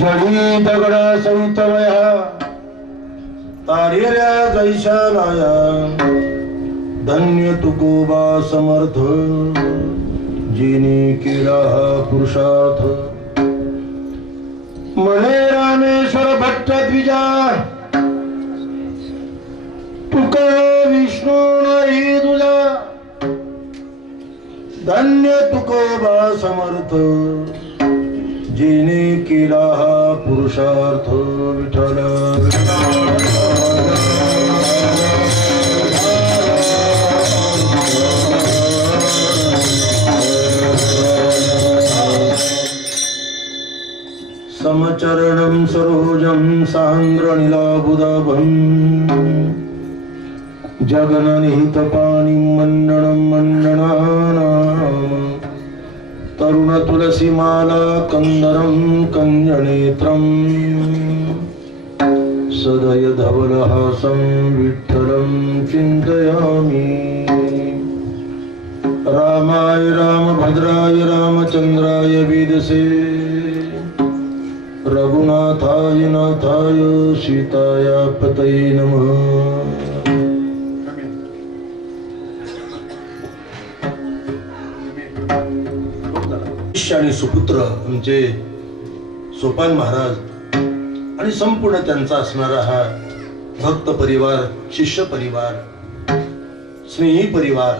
जडी दगडा सहित वया तारेऱ्या जैशा नाया धन्य तुकोबा समर्थ जिने केला हा पुरुषार्थ म्हणे रामेश्वर भट्ट द्विजा तुका विष्णू नाही तुझा धन्य तुकोबा समर्थ जिने केला हा पुरुषार्थ विठ्ठल समचरणं सरोजं सान्द्रनीलाबुधाभं जगननिहितपाणिं मण्डनं मण्डनानां तरुण तुलसीमाला कंदरं कंजनेत्रं सदय धवलहासं विठ्ठलं चिन्तयामि रामाय रामभद्राय रामचंद्राय वेदसे रघुनाथाय नाथाय सीताय पतये नमः। आणि सुपुत्र आमचे सोपान महाराज आणि संपूर्ण त्यांचा असणारा हा भक्त परिवार, शिष्य परिवार, स्नेही परिवार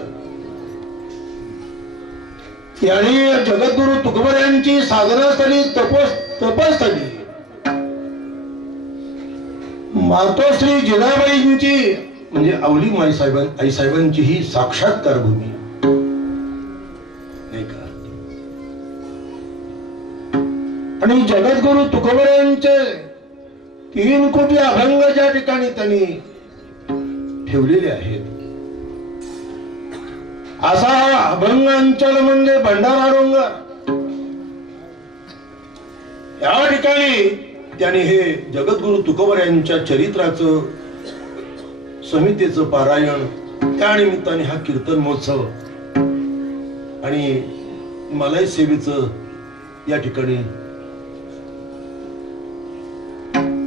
यांनी जगद्गुरु तुकोबऱ्यांची साधनास्थळी तपस्थळी मातोश्री जिजाबाईंची म्हणजे अवली आई साहेबांची ही साक्षात्कार भूमी नाही का? आणि जगद्गुरु तुकोबऱ्यांचे 3 कोटी अभंग ज्या ठिकाणी त्यांनी ठेवलेले आहेत असा हा अभंग अंचल म्हणजे भंडारा डोंगर या ठिकाणी त्यांनी हे जगद्गुरु तुकोबऱ्यांच्या चरित्राचं संहितेचं पारायण त्या निमित्ताने हा कीर्तन महोत्सव आणि मलाही सेवेचं या ठिकाणी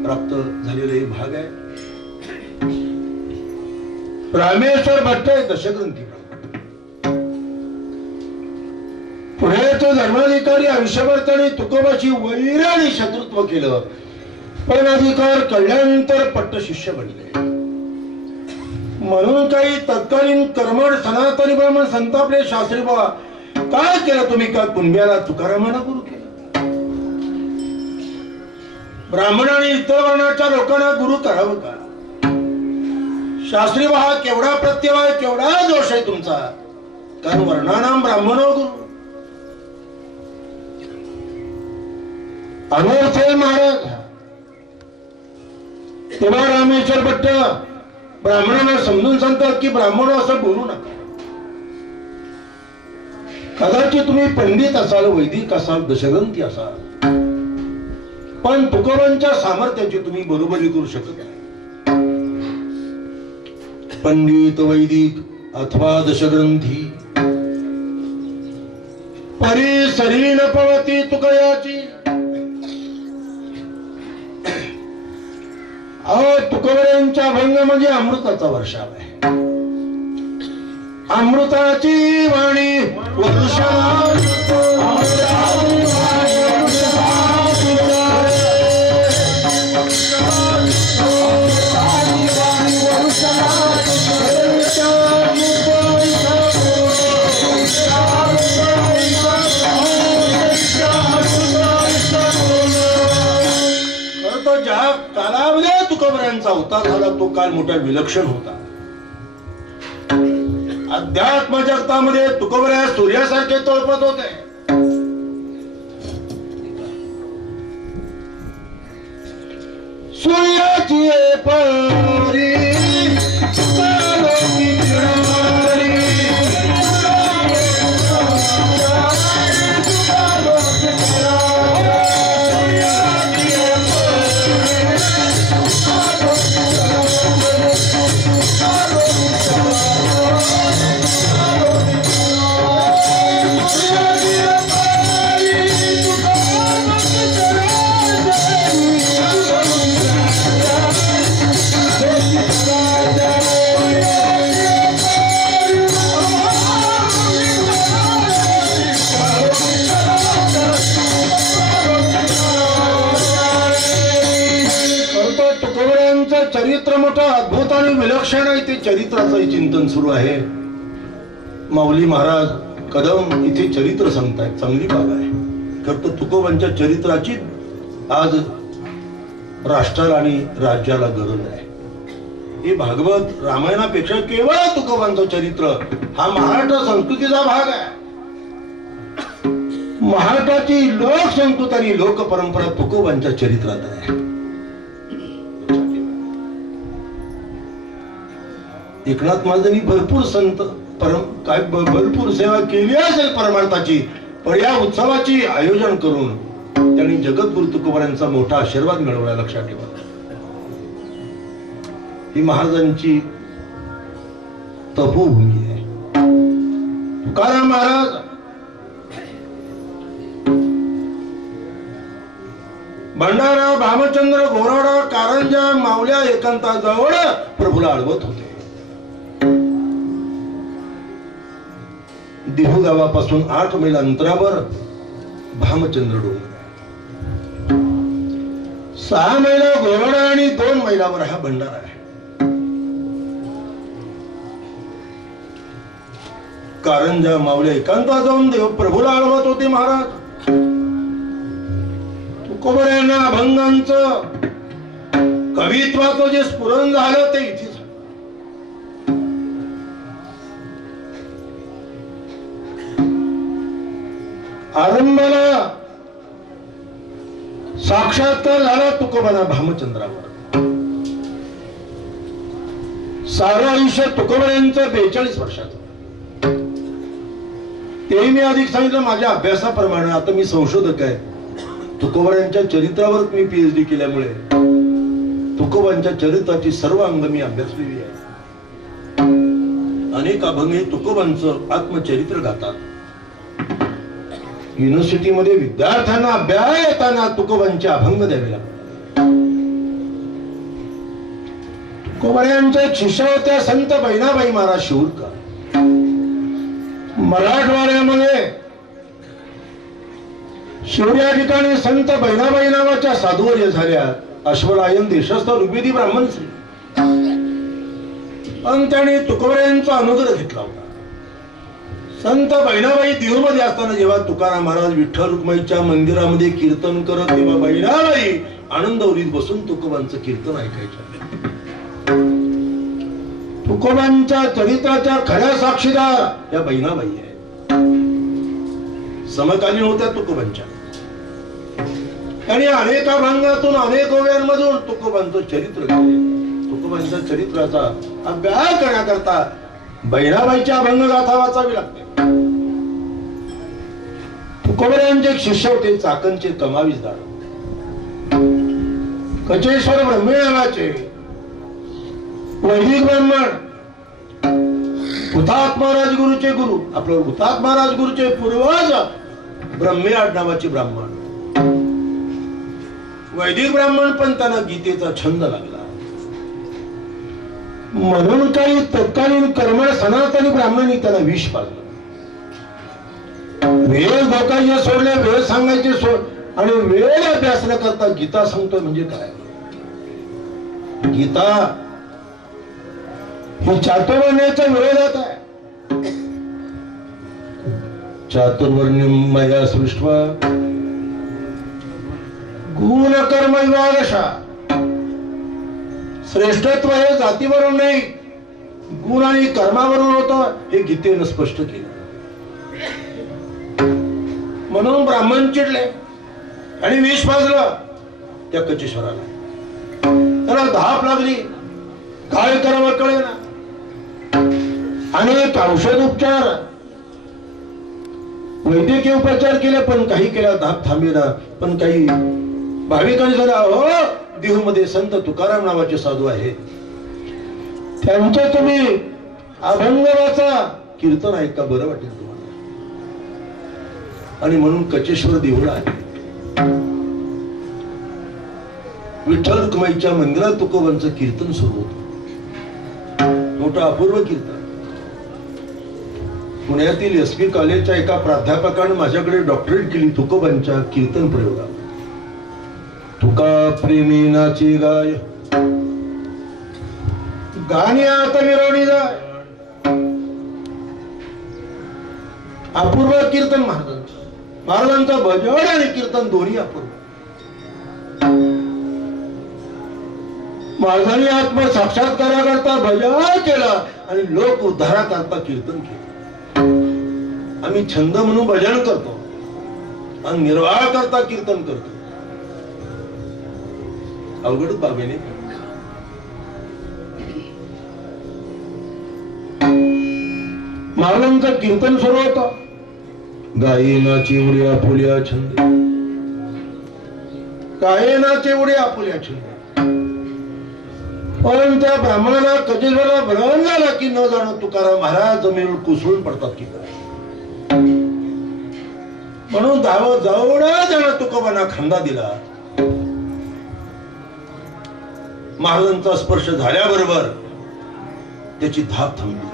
प्राप्त झालेला एक भाग आहे. रामेश्वर भट्ट हे दशग्रंथी पुण्याचे धर्माधिकारी आयुष्यभर त्यांनी तुकोबाची वैर आणि शत्रुत्व केलं पण अधिकार कळल्यानंतर पट्ट शिष्य बनले म्हणून काही तत्कालीन कर्मठ सनातनी ब्राह्मण संतापले. शास्त्री बाबा काय केलं तुम्ही? का कुंभ्याला तुकारामाना गुरु केलं? ब्राह्मण आणि इतर वर्णाच्या लोकांना गुरु करावं का? शास्त्री बाबा केवढा प्रत्यय आहे, केवढा दोष आहे तुमचा, कारण वर्णानाम ब्राह्मणो गुरु अनर्थ महाराज. तेव्हा रामेश्वर भट्ट ब्राह्मणांना समजून सांगतात की ब्राह्मण असं बोलू नका. कदाचित तुम्ही पंडित असाल, वैदिक असाल, दशग्रंथी असाल, पण तुकोबांच्या सामर्थ्याची तुम्ही बरोबरी करू शकत नाही. पंडित, वैदिक अथवा दशग्रंथी परी सरी न पवती तुकयाची. अहो तुकोबऱ्यांचा अभंग म्हणजे अमृताचा वर्षाव आहे. अमृताची वाणी वर्षा कालामध्ये तुकोबऱ्यांचा अवतार झाला तो काल मोठा विलक्षण होता. अध्यात्म जगतामध्ये तुकोबऱ्या सूर्यासारखे तळपत होते. सूर्याची परी चरित्र मोठं अद्भुत आणि विलक्षण आहे. ते चरित्राचं चिंतन सुरू आहे. माऊली महाराज कदम इथे चरित्र सांगतायत. चांगली बाब आहे. खरं तर तुकोबांच्या चरित्राची आज राष्ट्राला आणि राज्याला गरज आहे. हे भागवत रामायणापेक्षा केवळ तुकोबांचं चरित्र हा महाराष्ट्र संस्कृतीचा भाग आहे. महाराष्ट्राची लोक संस्कृती आणि लोक परंपरा तुकोबांच्या चरित्रात आहे. एकनाथ महाराजांनी भरपूर संत भरपूर सेवा केली असेल परमार्थाची, पण या उत्सवाची आयोजन करून त्यांनी जगद्गुरु तुकोबांचा मोठा आशीर्वाद मिळवला. लक्षात ठेवा, ही महाराजांची तपोभूमी आहे. तुकाराम महाराज भंडारा, भामचंद्र, गोराडा, कारंजा, मावल्या एकांताजवळ प्रभूला अडवत होते. देहू गावापासून 8 मैल अंतरावर भामचंद्र डोंगर, 6 मैल गोराडा आणि 2 मैलावर हा भंडारा आहे. कारंजा, मावल्या एकांता जाऊन देव प्रभूला अडवत होते महाराज. तुकोबऱ्यांना अभंगांचं कवित्वाचं जे स्फुरण झालं ते इथे झालं. आरंभाला साक्षात्कार झाला तुकोबांना भामचंद्रावर. सारं आयुष्य तुकोबऱ्यांचं 42 वर्षाचं. ते मी अधिक सांगितलं माझ्या अभ्यासाप्रमाणे. आता मी संशोधक आहे. तुकोबांच्या चरित्रावर मी PhD केल्यामुळे तुकोबांच्या चरित्राची सर्व अंग मी अभ्यासलेली आहे. अनेक अभंग तुकोबांचं आत्मचरित्र गातात. युनिव्हर्सिटीमध्ये विद्यार्थ्यांना अभ्यास येताना तुकोबांचे अभंग द्यावे लागतात. तुकोबांच्या एक शिष्य होत्या संत बहिणाबाई महाराज शिवूरकर. मराठवाड्यामध्ये शिवूर या ठिकाणी संत बहिणाबाई नावाच्या साधुवर्य झाल्या. अश्वरायन देशस्थ ऋग्वेदी ब्राह्मण श्री. पण त्याने तुकोबांचा अनुग्रह घेतला होता. संत बहिणाबाई देहूमध्ये असताना जेव्हा तुकाराम महाराज विठ्ठल रुक्माईच्या मंदिरामध्ये कीर्तन करत, तेव्हा बहिणाबाई आनंदवलीत बसून तुकोबांचं कीर्तन ऐकायच्या. तुकोबांच्या चरित्राच्या खऱ्या साक्षीदार या बहिणाबाई आहेत. समकालीन होत्या तुकोबांच्या. आणि अनेक अभंगातून अनेक ओव्यांमधून तुकोबांचं चरित्र केले. तुकोबांच्या चरित्राचा अभ्यास करण्याकरता बहिणाबाईच्या अभंग गाथा वाचावी लागते. तुकोबांचे एक शिष्य होते चाकणचे कमावीसदार कचेश्वर ब्रह्मे नावाचे वैदिक ब्राह्मण. हुतात्मा राजगुरूचे गुरु, आपलं हुतात्मा राजगुरूचे पूर्वज ब्रह्मे आडनावाचे ब्राह्मण. वैदिक ब्राह्मण, पण त्यांना गीतेचा छंद लागला. म्हणून काही तत्कालीन कर्मळ सनातनी ब्राह्मणांनी त्याला विष पाजलं. वेळ धोकायचे सोडले, वेळ सांगायचे सोड आणि वेळ अभ्यास न करता गीता सांगतोय म्हणजे काय? गीता ही चातुर्वर्ण्याच्या विरोधात आहे. चातुर्वर्ण्यम मया सृष्ट्वा गुण कर्म विभागशा. श्रेष्ठत्व हे जातीवरून नाही, गुण आणि कर्मावरून होतं, हे गीतेनं स्पष्ट केलं. म्हणून ब्राह्मण चिडले आणि विष पाजलं त्या कचेश्वराला. त्याला धाप लागली, काय करावं कळेना. अनेक औषध उपचार, वैद्यकीय उपचार केले, पण काही केला धाप थांबेना. पण काही भाविकांनी झाला, हो देहूमध्ये संत तुकाराम नावाचे साधू आहेत, त्यांचे तुम्ही अभंग वाचा, कीर्तन ऐका, बरं वाटेल तुम्हाला. आणि म्हणून कचेश्वर देऊळ आहे. विठ्ठल रुक्माईच्या मंदिरात तुकोबांचं कीर्तन सुरू होतं. मोठं अपूर्व कीर्तन. पुण्यातील SP कॉलेजच्या एका प्राध्यापकाने माझ्याकडे डॉक्टरेट केली तुकोबांच्या कीर्तन प्रयोगात. तुका प्रेमी नाचे गाय गाणी आता मिरवणी जाय. अपूर्व कीर्तन महाराजांचं भजन आणि कीर्तन दोन्ही अपूर्व. महाराजांनी आत्म साक्षात्काराकरता भजन केलं आणि लोक उद्धाराकरता कीर्तन केलं. आम्ही छंद म्हणून भजन करतो आणि निर्वाह करता कीर्तन करतो. अवघड बाबेने महाराजांचं कीर्तन सुरू होतं. गायेना चिवड्या फुल्या छंद, गायेना चिवड्या फुल्या छंद. पण त्या ब्राह्मणाला कजेश्वराला भ्रम झाला की न जाणं तुकाराम महाराज जमिनीवर कुसळून पडतात की काय, म्हणून धावत जाऊन जाणं तुकोबांना खांदा दिला. महाराजांचा स्पर्श झाल्याबरोबर त्याची धाप थांबली.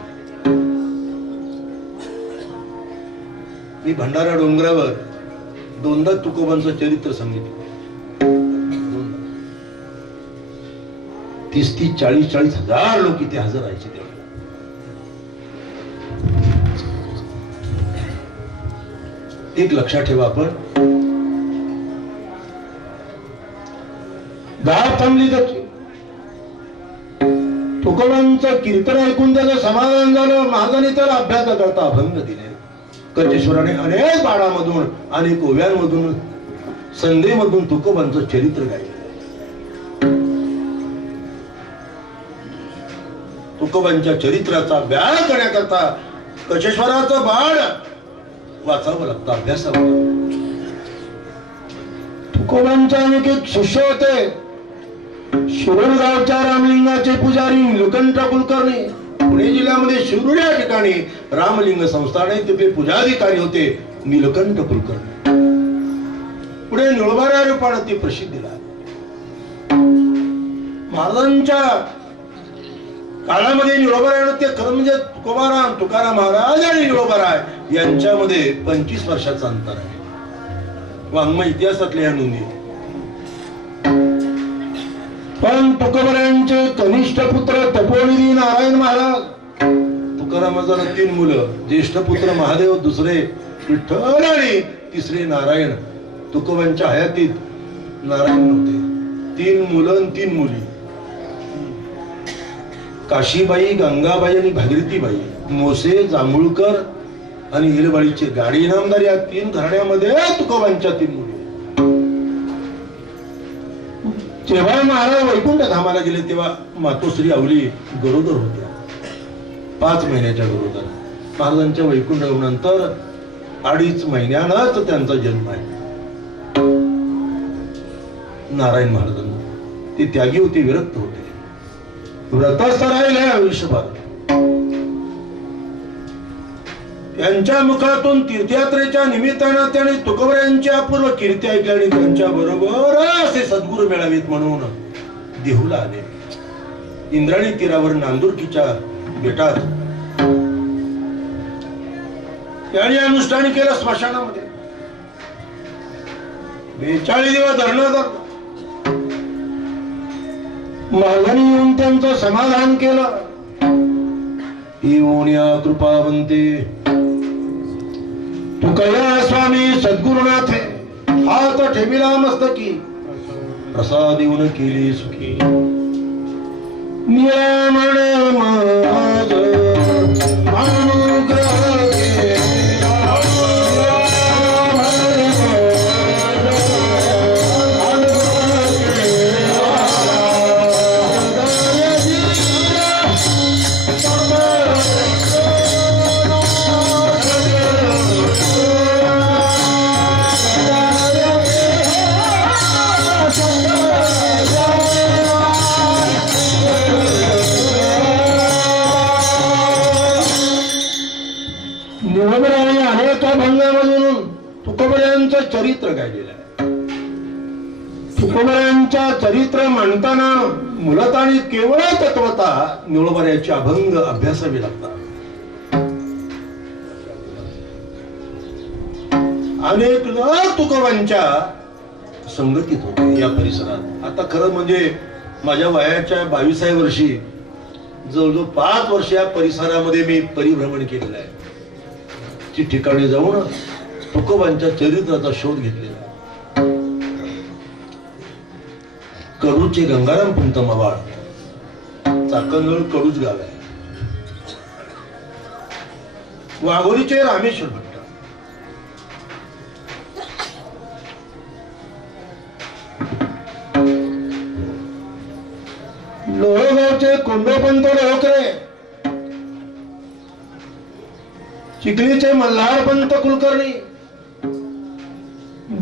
मी भंडारा डोंगरावर दोनदा तुकोबांचं चरित्र सांगितलं. 30-40 हजार लोक इथे हजर राहायचे तेव्हा. एक लक्षात ठेवा, आपण धाप थांबली त्याची. तुकोबांचं कीर्तन ऐकून त्याचं समाधान झालं. महाराजांनी तर अभ्यास करता अभंग दिले. कजेश्वराने अनेक बाणामधून, अनेक ओव्यांमधून, संधीमधून तुकोबांचं चरित्र गायलं. तुकोबांच्या चरित्राचा अभ्यास करण्याकरता कजेश्वराचं बाण वाचावं लागतं, अभ्यासावं लागतं. तुकोबांचे अनेक एक शिष्य होते. शिरूर गावच्या रामलिंगाचे पुजारी निलकंठ कुलकर्णी. पुणे जिल्ह्यामध्ये शिरूर या ठिकाणी रामलिंग संस्थान आहे, तिथे पूजाधिकारी होते निलकंठ कुलकर्णी. पुढे निळबारा रूपाने ते प्रसिद्धीला. महाराजांच्या काळामध्ये निळोबाराय ते खरं म्हणजे तुकाराम महाराज आणि निळोबाराय यांच्यामध्ये 25 वर्षाचं अंतर आहे, वाङ्मय इतिहासातल्या या नोंदी. पण तुकोबारायांचे कनिष्ठ पुत्र तपोनिधी नारायण महाराज. तुकारामाचा 3 मुलं, ज्येष्ठ पुत्र महादेव, दुसरे विठ्ठल आणि तिसरे नारायण. तुकोबांच्या हयातीत नारायण नव्हते. 3 मुलं आणि 3 मुली. काशीबाई, गंगाबाई आणि भागीरथीबाई. मोसे, जांभूळकर आणि हिरबाळीचे गाडी इनामदार या 3 घराण्यामध्ये तुकोबांच्या 3 मुली. जेव्हा महाराज वैकुंठ धामाला गेले तेव्हा मातोश्री आवली गरोदर होत्या, 5 महिन्याच्या गरोदर. महाराजांच्या वैकुंठ नंतर 2.5 महिन्यानंच त्यांचा जन्म आहे. नारायण महाराजांना ते त्यागी होते, विरक्त होते, व्रतस्थ राहिले आयुष्यभर. त्यांच्या मुखातून तीर्थयात्रेच्या निमित्तानं त्याने तुकोबारायांची अपूर्व कीर्ती ऐकली आणि त्यांच्या बरोबर असे सद्गुरू मिळावेत म्हणून देहूला आले. इंद्रायणी तीरावर नांदुरकीच्या बेटात त्यांनी अनुष्ठान केलं. स्मशानामध्ये 42 दिवस धरणं धरलं. महाराजांनी येऊन त्यांचं समाधान केलं. येऊन या कृपावंते तुकया स्वामी सद्गुरुनाथे हात ठेविला मस्तकी, प्रसाद येऊन केली सुखी. नियमने माझ अनुग्रह तुकोबारायांचं चरित्र गायलेलं आहे. तुकोबारायांच्या चरित्र म्हणताना मूलत आणि केवळ तत्वता निळोबारायाचे अभंग अभ्यासावे लागतात. अनेक लोक तुकोबांच्या संगतीत होते या परिसरात. आता खरं म्हणजे माझ्या वयाच्या 22व्या वर्षी जवळजवळ 5 वर्ष या परिसरामध्ये मी परिभ्रमण केलेलं आहे. ती ठिकाणी जाऊन तुकोबांच्या चरित्राचा शोध घेतलेला आहे. कडूचे गंगाराम पंत मवाळ, चाकणजवळ कडूच गाव आहे. वाघोलीचे रामेश्वर भट्ट, लोहगावचे कोंडोपंत लोहकरे, चिखलीचे मल्हारपंत कुलकर्णी,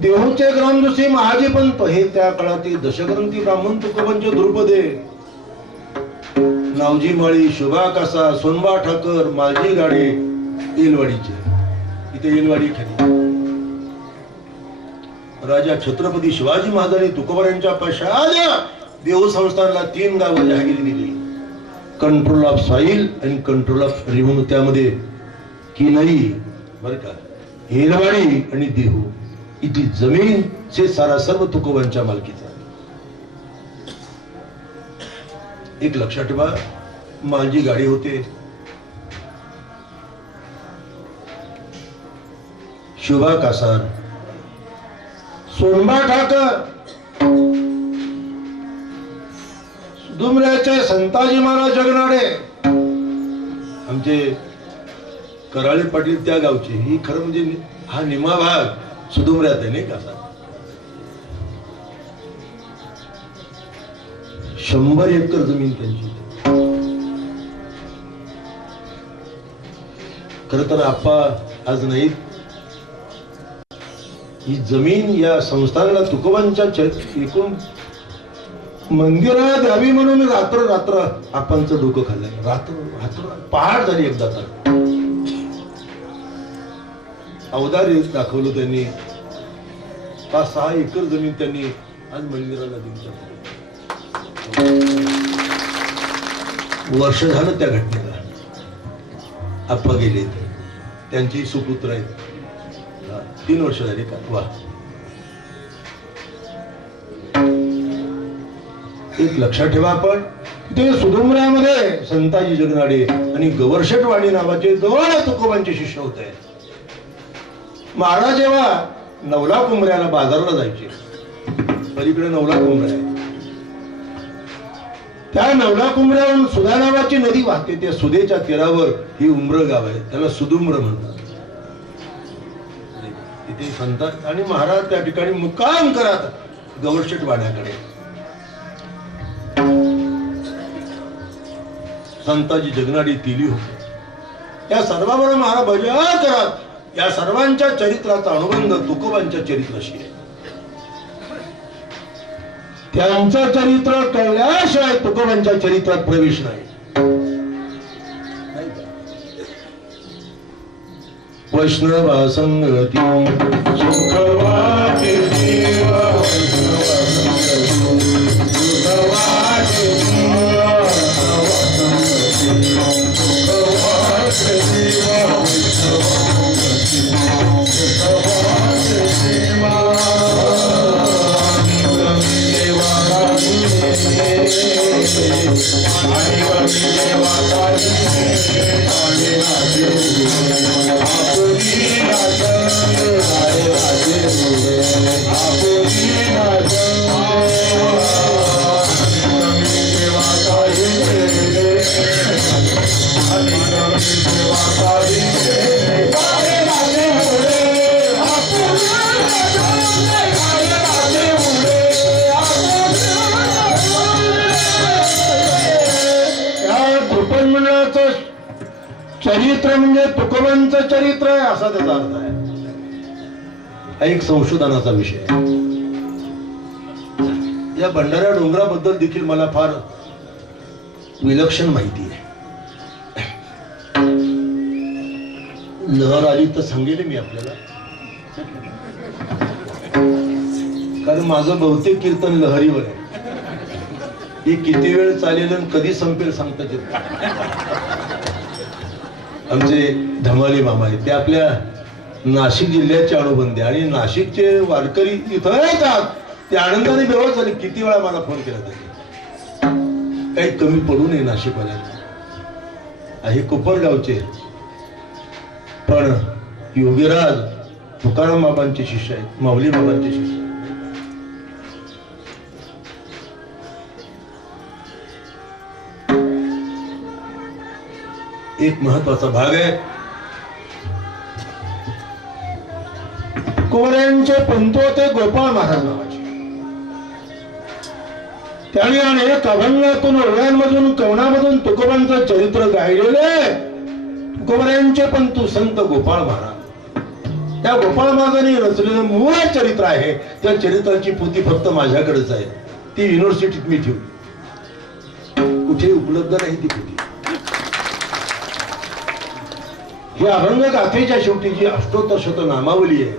देहूचे ग्रामदोषी महाजी पंत हे त्या काळातील दशग्रंथी ब्राह्मण तुकोबांचे द्रुपदे. नावजी माळी, शोभा कासा, सोनबा ठाकर, मालजी गाडे येलवाडीचे, इथे येलवाडी खरी. राजा छत्रपती शिवाजी महाराजांनी तुकोबांच्या पश्चात देहू संस्थानला 3 गावं जहागिरी दिली. कंट्रोल ऑफ सॉइल आणि कंट्रोल ऑफ रेव्हेन्यू. त्यामध्ये किनई बर का, येलवाडी आणि देहू इथे जमीन से सारा सर्व तुकोबांच्या मालकीचा. एक लक्षात ठेवा, मालजी गाडी होते, शोभा कासार, सोनबा ठाकर, दुमऱ्याचे संताजी महाराज जगनाडे, आमचे कराळे पाटील त्या गावचे. ही खरं म्हणजे हा निमा भाग सुदुमऱ्यात आहे नाही का. 100 एकर जमीन त्यांची. खर तर आप्पा आज नाहीत. ही जमीन या संस्थानाला तुकोबांच्या एकूण मंदिरात द्यावी म्हणून रात्र रात्र आप्पांचं डोकं खाल्लंय. रात्र रात्र पहाट झाली एकदा तर. अवतार दाखवलं त्यांनी. 5-6 एकर जमीन त्यांनी आज मंदिराला दिली. वर्ष झालं त्या घटनेला. आप्पा गेले, त्यांची सुपुत्र आहेत. 3 वर्ष झाली का. वा. एक लक्षात ठेवा, आपण ते सुदुमऱ्यामध्ये संताजी जगनाडे आणि गवरशेटवाडी नावाचे 2 तुकोबांचे शिष्य होते. महाराज जेव्हा नवला कुंभऱ्याला बाजारला जायचे, पलीकडे नवला कुंभऱ्या आहे, त्या नवला कुंभऱ्यावरून सुधा नावाची नदी वाहते. त्या सुधेच्या तीरावर ही उमर गाव आहे, त्याला सुदुम्र म्हणतात. तिथे संत आणि महाराज त्या ठिकाणी मुक्काम करत गवरशेटवाड्याकडे. संताजी जगनाडी तिली होते. या सर्वांबरोबर महाराज भजन करत. या सर्वांच्या चरित्राचा अनुबंध तुकोबांच्या चरित्राशी आहे. त्यांचं चरित्र कळल्याशिवाय तुकोबांच्या चरित्रात प्रवेश नाही. वैष्णवा संगती सुखवाटे देवा, चरित्र म्हणजे तुकोबांचं चरित्र आहे असा त्याचा अर्थ आहे. हा एक संशोधनाचा विषय आहे. या भंडारा डोंगराबद्दल देखील मला फार विलक्षण माहिती आहे. लहर आली तर सांगेल मी आपल्याला, कारण माझं बहुतेक कीर्तन लहरीवर आहे. हे किती वेळ चालेल आणि कधी संपेल सांगता येत नाही. आमचे धमाले मामा आहेत, ते आपल्या नाशिक जिल्ह्याचे अनुबंध आणि नाशिकचे वारकरी इथं येतात. ते आनंदाने बेहोश झाले. किती वेळा मला फोन केला त्यांनी, काही कमी पडू नये नाशिकवाल्यांना. आहे कोपरगावचे, पण योगीराज तुकाराम बाबांचे शिष्य आहेत, माऊली बाबांचे शिष्य. एक महत्वाचा भाग आहे, कोऱ्यांचे पंत होते गोपाळ महाराज नावाचे. त्याने अनेक अभंगातून, ओव्यांमधून, कवनामधून तुकोबांचं चरित्र गायलेले तुकोबांचे पंतू संत गोपाळ महाराज. त्या गोपाळ महाराजांनी रचलेलं मूळ चरित्र आहे. त्या चरित्राची पोथी फक्त माझ्याकडेच आहे, ती युनिव्हर्सिटीत मी ठेवली, कुठे उपलब्ध नाही ती पोथी. ही अभंग गाथेच्या शेवटी जी अष्टोत्तर शत नामावली आहे,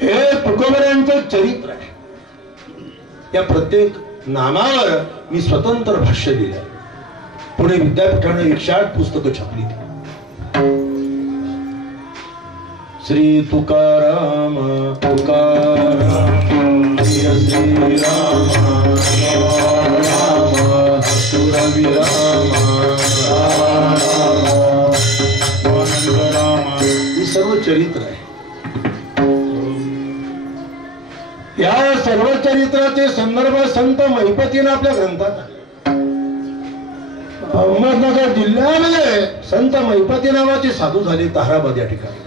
हे तुकोबांचं चरित्र आहे. या प्रत्येक नामावर मी स्वतंत्र भाष्य लिहिलं आहे. पुणे विद्यापीठाने 108 पुस्तकं छापली. श्री तुकाराम तुकाराम श्री राम राम रवी राम राम, ही सर्व चरित्र आहे. या सर्व चरित्राचे संदर्भ संत महिपतीने आपल्या ग्रंथात. अहमदनगर जिल्ह्यामध्ये संत महिपती नावाचे साधू झाले ताहराबाद या ठिकाणी.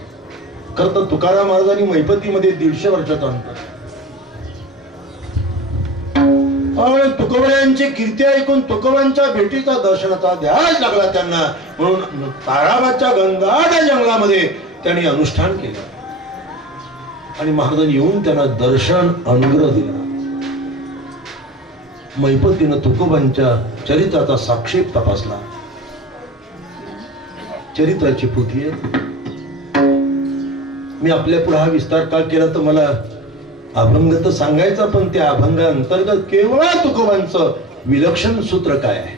खरं तर तुकाराम महाराजांनी महिपतीमध्ये 150 वर्षाचा अंतर. तुकोबांची कीर्ती ऐकून तुकोबांच्या भेटीचा दर्शनाचा ध्यास लागला त्यांना, म्हणून ताहराबादच्या गंगाट जंगलामध्ये त्यांनी अनुष्ठान केलं आणि महाराजांनी येऊन त्यांना दर्शन अनुग्रह दिला. महिपतीनं तुकोबांच्या चरित्राचा साक्षेप तपासला. चरित्राची पोथी आहे. मी आपल्या पुढे हा विस्तार का केला तर मला अभंग तर सांगायचा, पण त्या अभंगाअंतर्गत केवळ तुकोबांचं विलक्षण सूत्र काय आहे.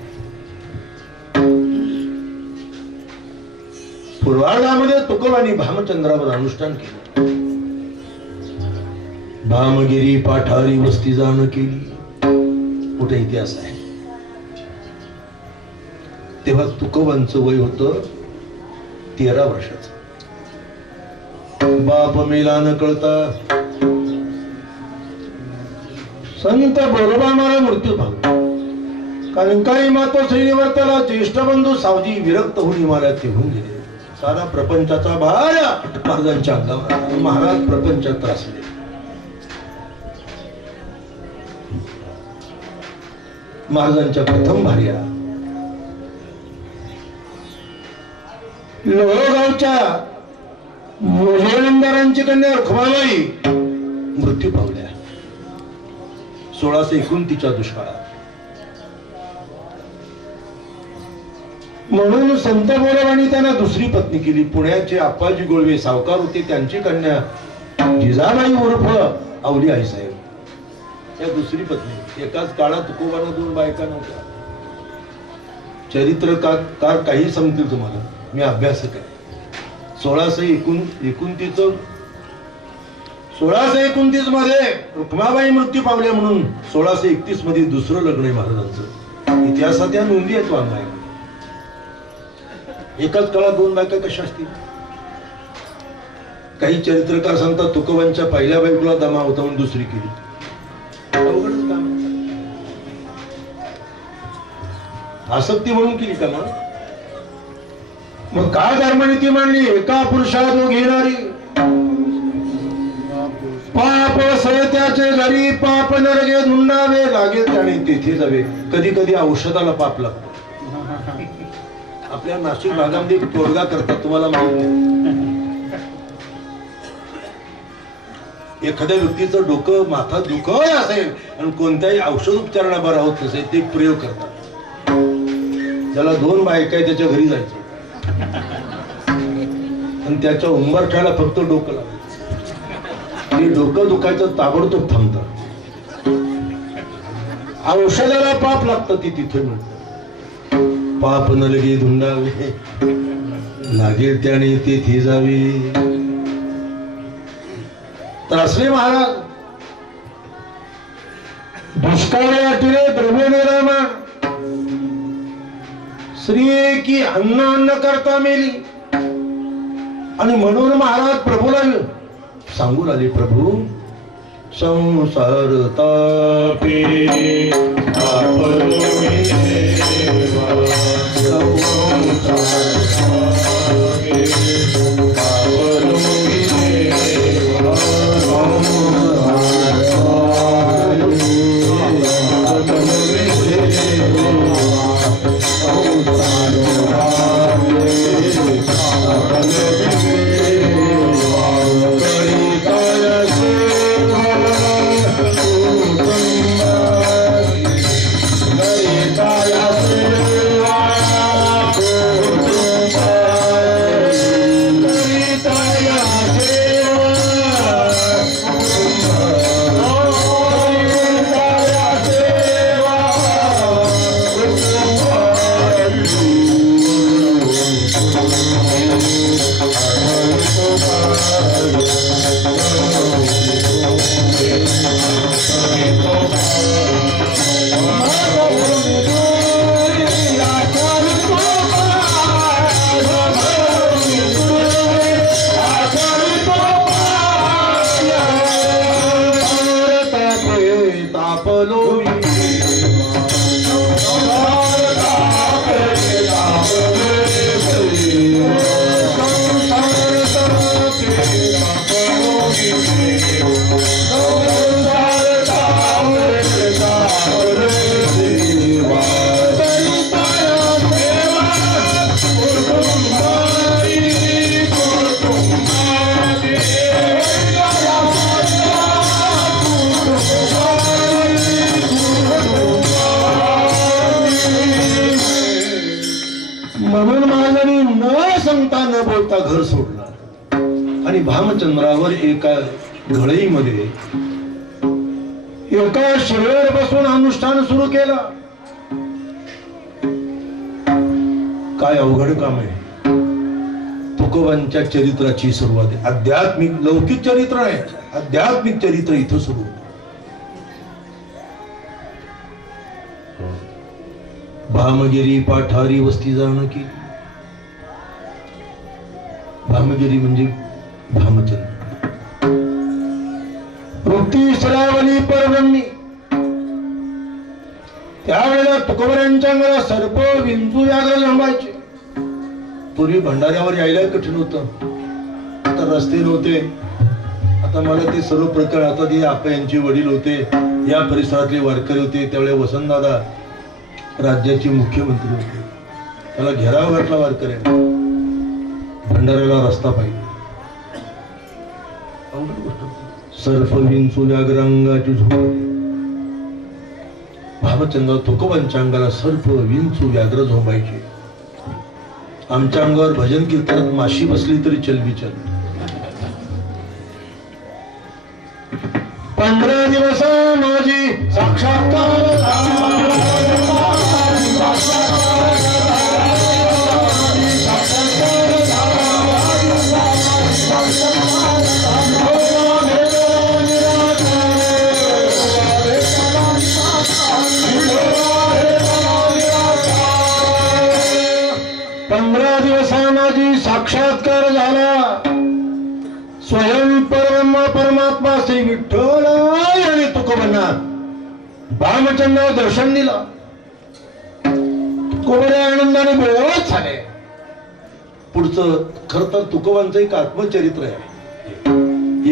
पूर्वार्धामध्ये तुकोबांनी भामचंद्रावर अनुष्ठान केलं. भामगिरी पाठारी वस्ती जाण केली, कुठे इतिहास आहे. तेव्हा तुकोबांचं वय होतं 13 वर्षाचं. बाप मेला न कळता संत बोरोबामाला मृत्यू पावला. कारण काही मातोश्रीवर त्याला ज्येष्ठ बंधू सावजी विरक्त होऊन हिमालयात निघून गेले. सारा प्रपंचाचा भार महाराजांच्या अंगावर. महाराज प्रपंचात त्रासले. महाराजांच्या प्रथम भार्या लोहगावच्या मोजेनंदारांची कन्या रुक्माबाई मृत्यू पावल्या 1629 दुष्काळात. म्हणून संत बोरोबांनी त्यांना दुसरी पत्नी केली. पुण्याचे आप्पाजी गोळवे सावकार होते, त्यांची कन्या जिजाबाई उर्फ अवली आई साहेब, या दुसरी पत्नी. एकाच काळात तुकोबांना 2 बायका नव्हत्या. चरित्रकार काही सांगतील तुम्हाला, मी अभ्यासक आहे. 1629 मध्ये रुक्माबाई मृत्यू पावल्या, म्हणून 1631 मध्ये दुसरं लग्न आहे महाराजांचं. इतिहासात या नोंदी आहेत वाङ्मयामध्ये. एकाच काळात 2 बायका कशा असतील. काही चरित्रकार सांगतात तुकोबांच्या पहिल्या बायकोला दमा होता म्हणून दुसरी केली. अवघडच काम. आसक्ती म्हणून केली का मग काय धर्मनीती मांडली. एका पुरुषात घेणारी पाप सत्याचे घरी पाप नरगे धुंडावे लागे त्याने तेथे जावे. कधी कधी औषधाला पाप लागतो. आपल्या नाशिक भागामध्ये तोडगा करतात, तुम्हाला माहिती आहे. एखाद्या व्यक्तीचं डोकं माथा दुखत असेल आणि कोणत्याही औषध उपचाराला बरा होत नसेल, ते प्रयोग करतात. ज्याला 2 बायका आहे त्याच्या घरी जायचं आणि त्याच्या उंबरठ्याला फक्त डोकं लावायचं. ते डोकं दुखायचं ताबडतोब थांबतं. औषधाला पाप लागतं, ती तिथे मिळतं. पाप न लगे धुंडावे लागेल त्याने तेथे जावे. त्रासले महाराज. दुष्काळी अटिले द्रव्य निरामण. स्त्री की अन्न अन्न करता मेली. आणि म्हणून महाराज प्रभूला सांगू लागले, प्रभू संसार तापे तापलोवी देवा, संसार तापे तापलोवी देवा, संसार तापलोवी देवा, संसार म्हणून महाराजांनी न सांगता न बोलता घर सोडलं आणि भामचंद्रावर एका घळईमध्ये एका शिळेवर बसून अनुष्ठान सुरू केलं. काय अवघड काम आहे. तुकोबांच्या चरित्राची सुरुवात आहे. आध्यात्मिक लौकिक चरित्र आहे, आध्यात्मिक चरित्र इथं सुरू होतं. भामगिरी पाठारी वस्ती जाणं की भामगिरी म्हणजे भामचंद्र. वृत्ती श्रावणी परब्रह्मी. त्यावेळेला तुकोबऱ्यांच्या अंगाला सर्प विंचू व्याघ्र जमायचे. पूर्वी भंडाऱ्यावर यायला कठीण होतं, आता रस्ते नव्हते. आता मला ते सर्व प्रकार, आता ते आपा यांचे वडील होते, या परिसरातले वारकरी होते. त्यावेळेला वसंतदादा राज्याचे मुख्यमंत्री होते. त्याला घेराव घातला वारकऱ्याने. भंडाऱ्याला रस्ता पाहिजे. सर्प विंचू व्याघ्रांगाची झोप. भामचंद्र तुकोबांच्या अंगाला सर्प विंचू व्याघ्र झोपायचे. आमच्या अंगावर भजन कीर्तनात माशी बसली तरी चलबिचल. 15 दिवस माझी साक्षात्कार. 15 दिवसांनी साक्षात्कार झाला. स्वयं परमात्मा श्री विठ्ठल आणि तुकोबांना भामचंद्र दर्शन दिलं. तुकोबऱ्या आनंदाने बोलत झाले. पुढचं खर तर तुकोबांचं एक आत्मचरित्र आहे.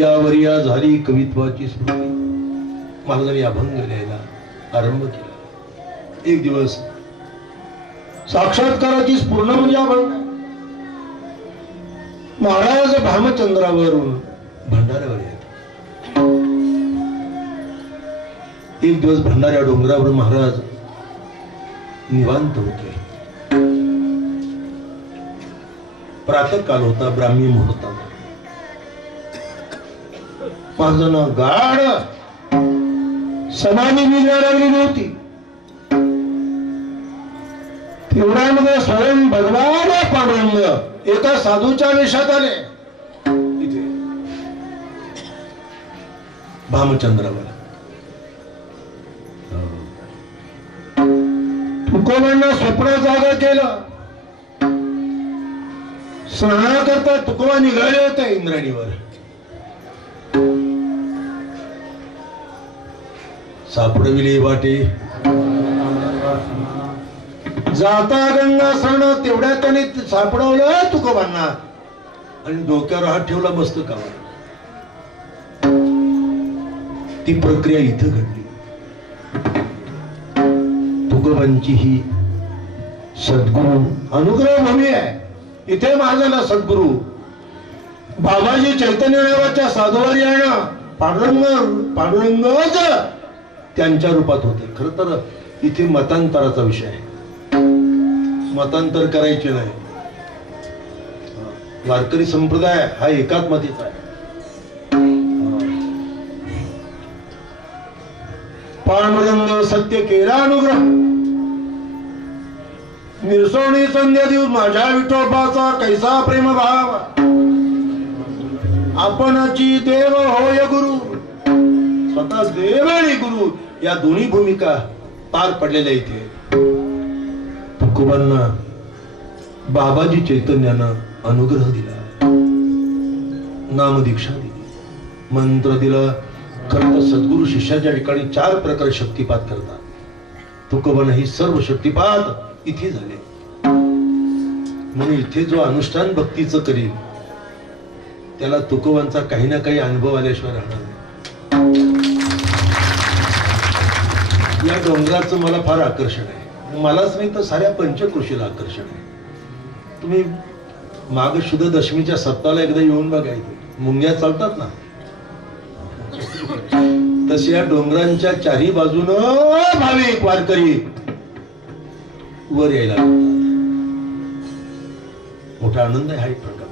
यावर या झाली कवित्वाची स्मृती. महाराजांनी अभंग लिहायला आरंभ केला. एक दिवस साक्षात्काराची पूर्ण म्हणजे अभंग. महाराज भामचंद्रावरून भंडाऱ्यावर येत. एक दिवस भंडाऱ्या डोंगरावर महाराज निवांत होते. प्रातः काल होता, ब्राह्मी मुहूर्त. महाराजांना गाढ समाधी निद्रा लागली नव्हती. तेवढ्यामध्ये स्वयं भगवान पांडुरंग एका साधूच्या वेशात आले. इथे भामचंद्रावर तुकोबांना स्वप्न जागा केलं. स्नानाकरता तुकोबा निघाले होते इंद्राणीवर. सापडविली वाटे जाता गंगा सण. तेवढ्या त्याने सापडवलं तुकोबांना आणि डोक्यावर हात ठेवला मस्त कावा. ती प्रक्रिया इथं घडली. तुकोबांची ही सद्गुरु अनुग्रह भूमी आहे. इथे माझा सद्गुरु बाबाजी चैतन्य नावाच्या साधूवारी आहे ना, पांडुरंगच त्यांच्या रूपात होते. खर तर इथे मतांतराचा विषय आहे. मतांतर करायचे नाही. वारकरी संप्रदाय हा एकात्मतेचा आहे. पांडुरंग सत्य केला अनुग्रह. निरसोणी संध्या देऊ माझ्या विठोबाचा कैसा प्रेम भाव. आपणाची देव होय गुरु. स्वतः देव आणि गुरु या दोन्ही भूमिका पार पडलेल्या इथे. तुकोबांना बाबाजी चैतन्यानं अनुग्रह दिला, नामदीक्षा दिली, मंत्र दिला. खरं तर सद्गुरु शिष्याच्या ठिकाणी 4 प्रकार शक्तिपात करतात. तुकोबांना ही सर्व शक्तिपात इथे झाले. म्हणून इथे जो अनुष्ठान भक्तीचं करील त्याला तुकोबांचा काही ना काही अनुभव आल्याशिवाय राहणार नाही. या डोंगराचं मला फार आकर्षण आहे. मलाच नाही तर साऱ्या पंचकृषीला आकर्षण आहे. तुम्ही माग शुद्ध दशमीच्या सप्ताहाला एकदा येऊन बघायचं. मुंग्या चालतात ना, तसे या डोंगरांच्या चारी बाजूनं भाविक वारकरी वर यायला लागतात. मोठा आनंद आहे हा एक प्रकारचा.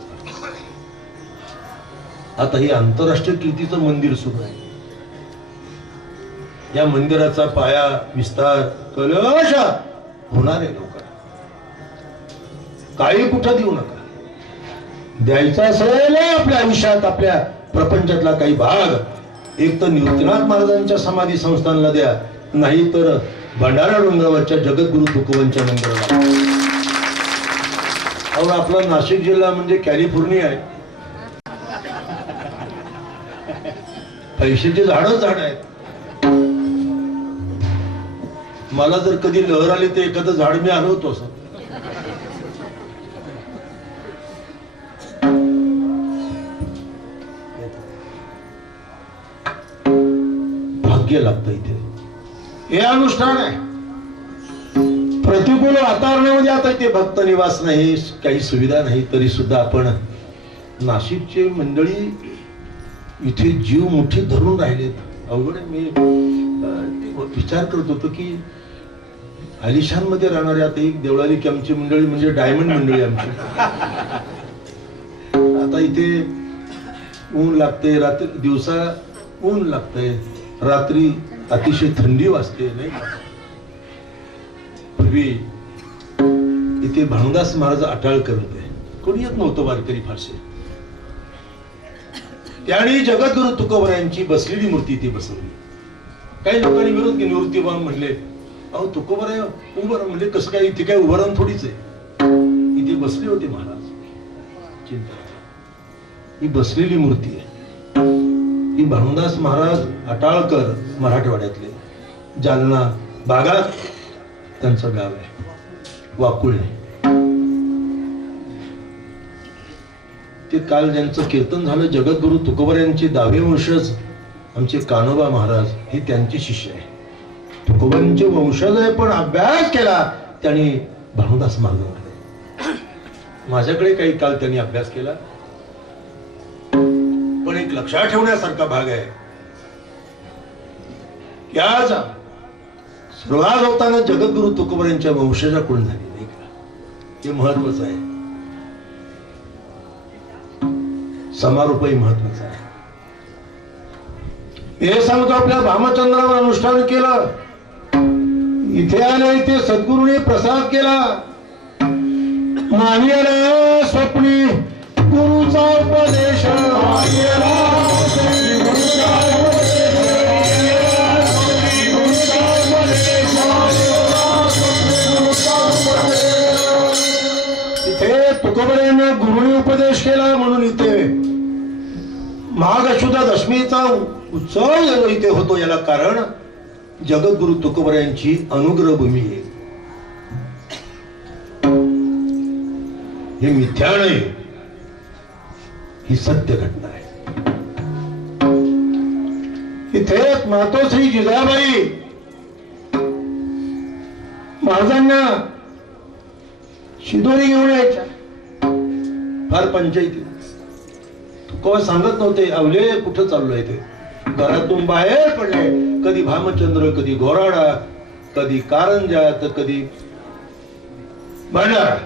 आता हे आंतरराष्ट्रीय कीर्तीचं मंदिर सुरू आहे. या मंदिराचा पाया विस्तार कलश होणार आहे. लोक काही कुठं देऊ नका. द्यायचा असेल आपल्या आयुष्यात, आपल्या प्रपंचातला काही भाग एक तर निवृत्तीनाथ महाराजांच्या समाधी संस्थानला द्या, नाही तर भंडारा डोंगरावरच्या जगद्गुरु तुकोबांच्या मंदिराला. अहो, आपला नाशिक जिल्हा म्हणजे कॅलिफोर्निया आहे. पैशाची झाड आहेत. मला जर कधी लहर आली तर एखादं झाड मी हलवतो असं. भाग्य लागतं इथे. हे अनुष्ठान आहे. प्रतिकूल वातावरणामध्ये आता इथे भक्त निवास नाही, काही सुविधा नाही, तरी सुद्धा आपण नाशिकचे मंडळी इथे जीव मुठीत धरून राहिलेत. अवघड आहे. मी विचार करत होतो की आलिशान मध्ये राहणारे आता एक देवळाली की आमची मंडळी म्हणजे डायमंड मंडळी आमची. आता इथे ऊन लागते, रात्री दिवसा ऊन लागते, रात्री अतिशय थंडी वाजते नाही. पूर्वी इथे भानुदास महाराज अटाळकर होते. कोणी येत नव्हतं वारकरी फारसे. त्याने जगद्गुरु तुकोबरायांची बसलेली मूर्ती इथे बसवली. काही लोकांनी विरोध केला. निवृत्तीबान म्हणले, अहो तुकोबराय उभं राहा. म्हणजे कसं काय, इथे काय उभं राहून थोडीच आहे. इथे बसले होते महाराज. चिंता, ही बसलेली मूर्ती आहे. ही भानुदास महाराज अटाळकर मराठवाड्यातले, जालना भागात त्यांचं गाव आहे, वाकुळे. ते काल ज्यांचं कीर्तन झालं जगद्गुरु तुकोबरायांचे 10वे वंशज आमचे कान्होबा महाराज, हे त्यांचे शिष्य आहे. तुकोबांचे वंशज आहे, पण अभ्यास केला त्यांनी भानुदास महाराजांकडे. माझ्याकडे काही काल त्यांनी अभ्यास केला. पण एक लक्षात ठेवण्यासारखा भाग आहे की आज सुरुवात होताना जगद्गुरु तुकोबरायांच्या वंशजाकडून झाली नाही का. हे महत्वाचं आहे. समारोपही महत्वाचा आहे. हे सांगतो, आपल्या भामचंद्रावर अनुष्ठान केलं. इथे आले, इथे सद्गुरूने प्रसाद केला. मानियला स्वप्नी गुरुचा उपदेश. विजयादशमीचा उत्सव इथे होतो, याला कारण जगद्गुरु तुकोबरायांची अनुग्रह भूमी आहे. हे मिथ्या नाही, ही सत्य घटना आहे. इथे मातोश्री जिजाबाई महाराजांना शिदोरी घेऊन यायच्या. फार पंचायती तुकोबा सांगत नव्हते, अवले कुठं चाललोय ते. घरातून बाहेर पडले, कधी भामचंद्र, कधी घोराडा, कधी कारंजा, तर कधी भंडारा.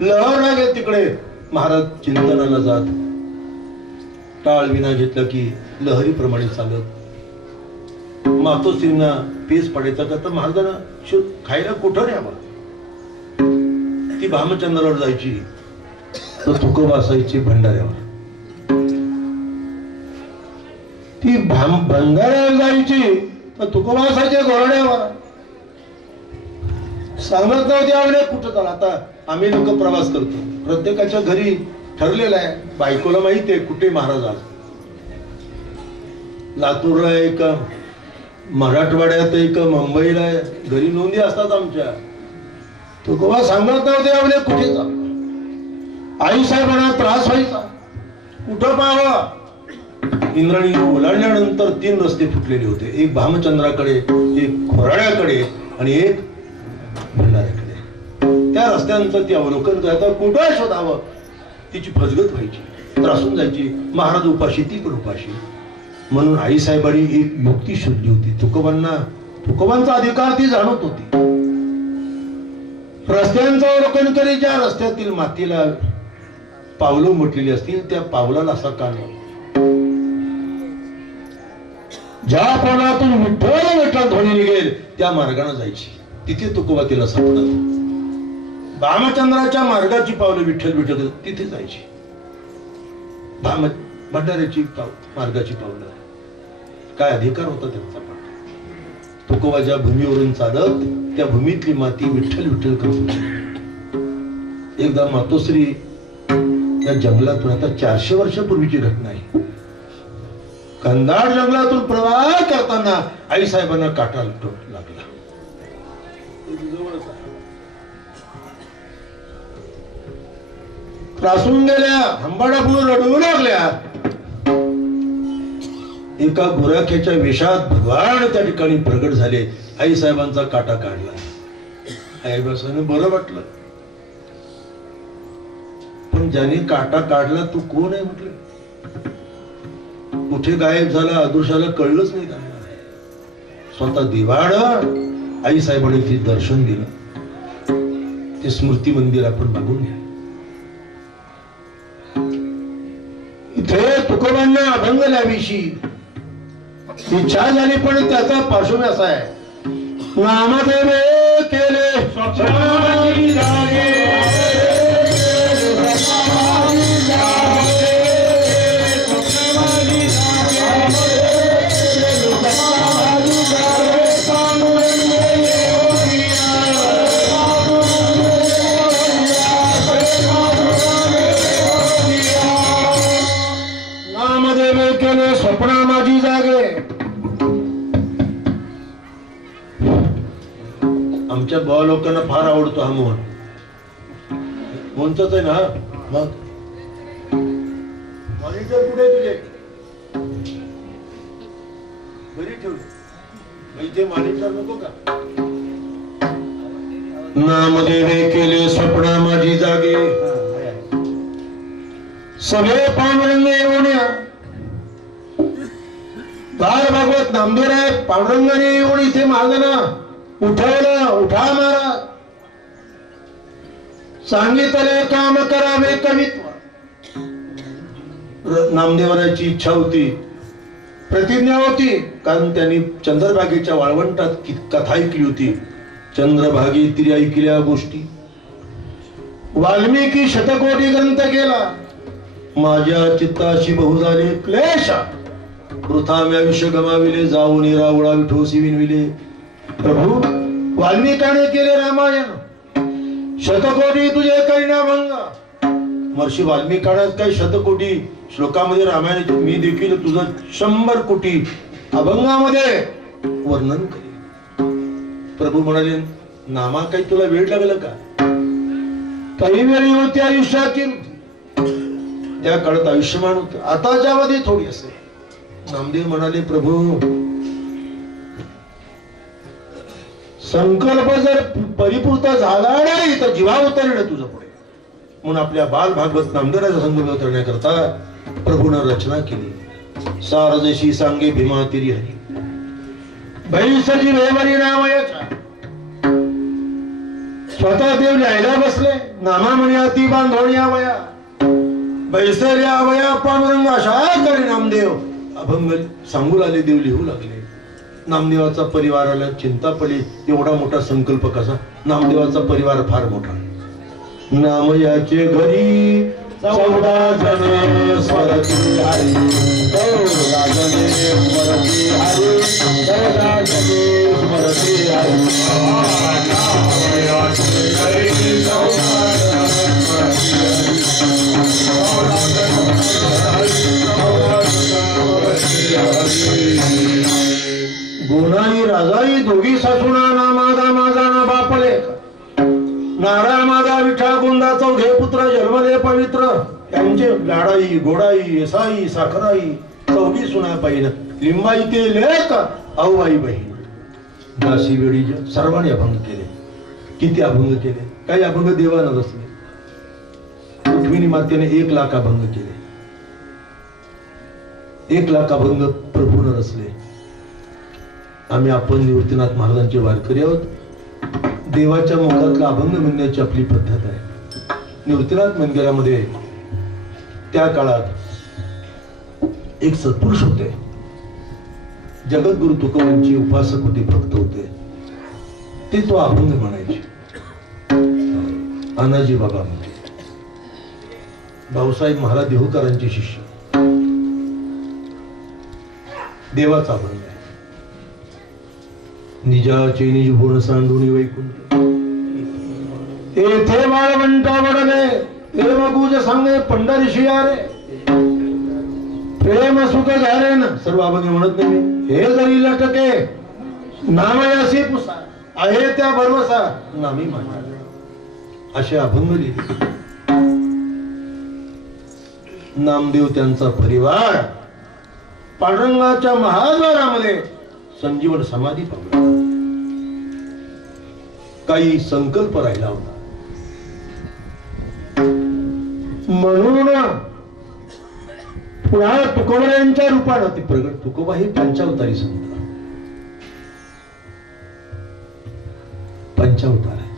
लहर लागे तिकडे महाराज चिंतनाला जात. टाळ विना घेतलं की लहरीप्रमाणे चालत. मातोश्रींना पेस पडायचा का, तर महाराजांना खायला कुठं न्यावं. ती भामचंद्रावर जायची, तर तुकोबा असायची भंडाऱ्यावर. ती भंडाऱ्यावर जायची, तर तुकोबा असायचे घोरड्यावर. सांगत नव्हते आवडे कुठं चाल. आता आम्ही लोक प्रवास करतो, प्रत्येकाच्या घरी ठरलेलं आहे, बायकोला माहिती आहे कुठे महाराज आज. लातूरला एक, मराठवाड्यात एक, मुंबईला घरी नोंदी असतात आमच्या. तुकोबा सांगत नव्हते आवडे कुठे चाल. आई साहेबांना त्रास व्हायचा, कुठं पाहावा. इंद्राणी ओलांडल्यानंतर 3 रस्ते फुटलेले होते, एक भामचंद्राकडे, एक घोराड्याकडे आणि एक भंडाऱ्याकडे. त्या रस्त्यांचं ती अवलोकन करता कुठं शोधावं, तिची फसगत व्हायची, त्रासून जायची. महाराज उपाशी, ती पण उपाशी. म्हणून आई साहेबांनी एक युक्ती शोधली होती. तुकोबांचा अधिकार ती जाणत होती. रस्त्यांचं अवलोकन करी, ज्या रस्त्यातील मातीला पावलं म्हटलेली असतील, त्या पावलाला असा कान, ज्या कोणातून विठ्ठल विठ्ठल ध्वनी निघेल त्या मार्गाने जायची. तिथे तुकोबा तिला सापडत. भामचंद्राच्या मार्गाची पावलं विठ्ठल विठ्ठल तिथे जायची. भंडाऱ्याची मार्गाची पावलं, काय अधिकार होता त्यांचा. तुकोबा ज्या भूमीवरून चालत, त्या भूमीतली माती विठ्ठल विठ्ठल करत होती. एकदा मातोश्री या जंगलातून, आता 400 वर्षापूर्वीची घटना आहे, कंदाड जंगलातून प्रवास करताना आई साहेबांना काटा लागला. त्रासून गेल्या, हंबाडापुढे रडू लागल्या. एका गुराख्याच्या वेशात भगवान त्या ठिकाणी प्रगट झाले. आई साहेबांचा काटा काढला. आईबासाने बरं वाटलं, पण ज्याने काटा काढला तू कोण आहे म्हटलं. कुठे गायब झाला, अदृश्याला कळलंच नाही त्यांना. स्वतः दिवाड आई साहेबांनी ते दर्शन दिलं. ते स्मृती मंदिर आपण बघून घ्या. इथे तुकोबांना अभंग ल्याविषयी इच्छा झाली, पण त्याचा पार्श्वभूमी असा आहे. नामदेवे केले स्वप्ना माझी जागे. आमच्या भावा लोकांना फार आवडतो हा मोहन. मोहनचाच आहे ना. मग मॉनिटर कुठे तुझे? घरी ठेवले. इथे मॉनिटर नको का? नामदेवे केले स्वप्ना माझी जागे, सगळे पांडुरंग येऊन या. बाळ भागवत नामदेवराय पांडुरंगाने येऊन इथे महाराजांना उठवलं. उठा महाराज, सांगितले काम करावे कवित्व. नामदेवरायाची इच्छा होती, प्रतिज्ञा होती, कारण त्यांनी चंद्रभागेच्या वाळवंटात कथा ऐकली होती. चंद्रभागे तिरी ऐकल्या गोष्टी. वाल्मिकी शतकोटी ग्रंथ केला. माझ्या चित्ताशी बहु झाले क्लेश, वृथा मी आयुष्य गमाविले, जाऊ निरावळा विठोसी विनविले. प्रभू वाल्मिकाने केले रामायण, शतकोटी तुझे करिना भंग. महर्षी वाल्मिकाने काही शतकोटी श्लोकामध्ये रामायणाचे मी देखील तुझं 100 कोटी अभंगामध्ये वर्णन करेन. प्रभू म्हणाले, नामा काही तुला वेळ लागला का? काही वेळी होती आयुष्याची, त्या काळात आयुष्यमान होत, आताच्या मध्ये थोडी असे. नामदेव म्हणाले, प्रभू संकल्प जर परिपूर्ण झाला नाही तर जीवा उतरणं तुझं पुढे. म्हणून आपल्या बाल भागवत नामदेवाचा संकल्प करण्याकरता प्रभूनं रचना केली. सारजशी सांगे भीमा तिरी हरी भैसजी वेवरी नामयाचा. स्वतः देव लिहायला बसले, नामा म्हणे अति बांधवणी आवया बैसर आवया पांडुरंग अशा करे नामदेव. अभंग सांगू लागले, देव लिहू लागले. नामदेवाचा परिवाराला चिंता पडली, एवढा मोठा संकल्प कसा? नामदेवाचा परिवार फार मोठा. नामयाचे घरी 14 जण स्मरती हरी, 14 जणे स्मरती हरी, 14 जणे स्मरती हरी. नामयाचे घरी 14 जण स्मरती हरी, 14 जण स्मरती हरी. गुणाई राजाई दोघी सासूना ना माझा माझा ना बापले, नारायण माझा विठा गोंदा चौघे पुत्र जन्मले पवित्र. त्यांचे लाडाई गोडाई येसाई साखराई चौघी सुना पाहिन, लिंबाई ते लेक आऊबाई बहीण. दासी वेळी सर्वांनी अभंग केले. किती अभंग केले? काही अभंग देवानं रचले. रुक्मिणी मातेने 1 लाख अभंग केले. 1 लाख अभंग प्रभूनं रचले. आम्ही आपण निवृत्तीनाथ महाराजांचे वारकरी आहोत. देवाच्या मुखातला अभंग म्हणण्याची आपली पद्धत आहे. निवृत्तीनाथ मंदिरामध्ये त्या काळात एक सत्पुरुष होते, जगद्गुरु तुकोबांचे उपासक होते, भक्त होते. ते तो अभंग म्हणायचे. अनाजी बाबा म्हणजे भाऊसाहेब महाराज देहूकरांचे शिष्य. देवाचा अभंग आहे. निजाचे निज गुण सांडून वैकुंठ तेथे बाळवंटा वडले, ते मगुज सांगे पंढरीशी आरे. प्रेम सुख झाले ना, सर्व अभंग म्हणत नाही. हे जरी लटके नामयासी पुसा, आहे त्या भरवसा नामी माझा. असे अभंग लिहिले. नामदेव त्यांचा परिवार पांडुरंगाच्या महाद्वारामध्ये संजीवन समाधी पावला. काही संकल्प राहिला होता. म्हणून पुन्हा तुकोबांच्या रूपानं ते प्रगट. तुकोबा हे पंचावतारी संत, पंचावतार आहे.